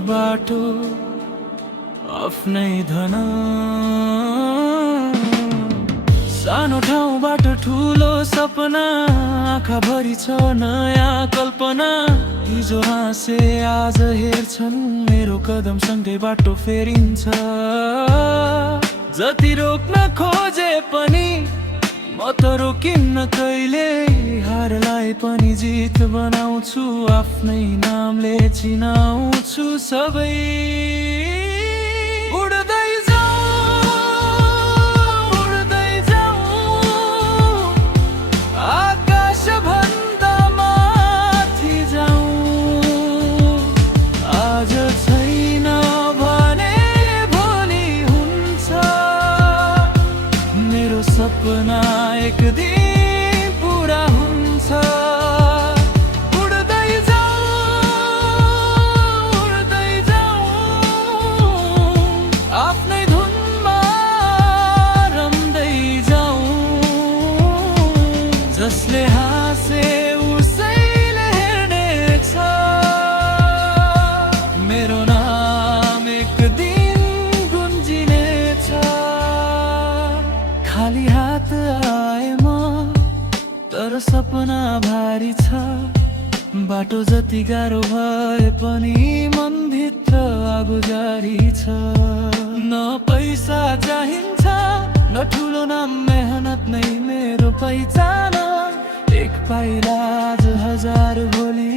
बाटो आफ्नै धन। सानो ठाउँबाट ठुलो सपना, आँखाभरि छ नयाँ कल्पना। हिजो हाँसे आज हेर्छन्, मेरो कदम सँगै बाटो फेरिन्छ। जति रोक्न खोजे पनि म त रोकिन्न कहिले। हारलाई पनि जित बनाउँछु, आफ्नै नामले चिनाउँछु सबै। उड्दै जाऊ, उड्दै जाऊ, आकाश भन्दा माथि जाऊ। आज छैन भने भोलि हुन्छ, मेरो सपना एक दिन पुरा हुन्छ। उड्दै जाऊ, उड्दै जाऊ, आफ्नै धुनमा रम्दै जाऊ। जसले हाँसे उसैले हेर्नेछ, मेरो नाम एक दिन गुन्जिनेछ। खाली हात आए म, तर सपना भारी छ। बाटो जति गाह्रो भए पनि मनभित्र आगो जारी छ। न पैसा चाहिन्छ न ठुलो नाम, मेहनत नै मेरो पहिचान। एक पाइला आज हजार भोलि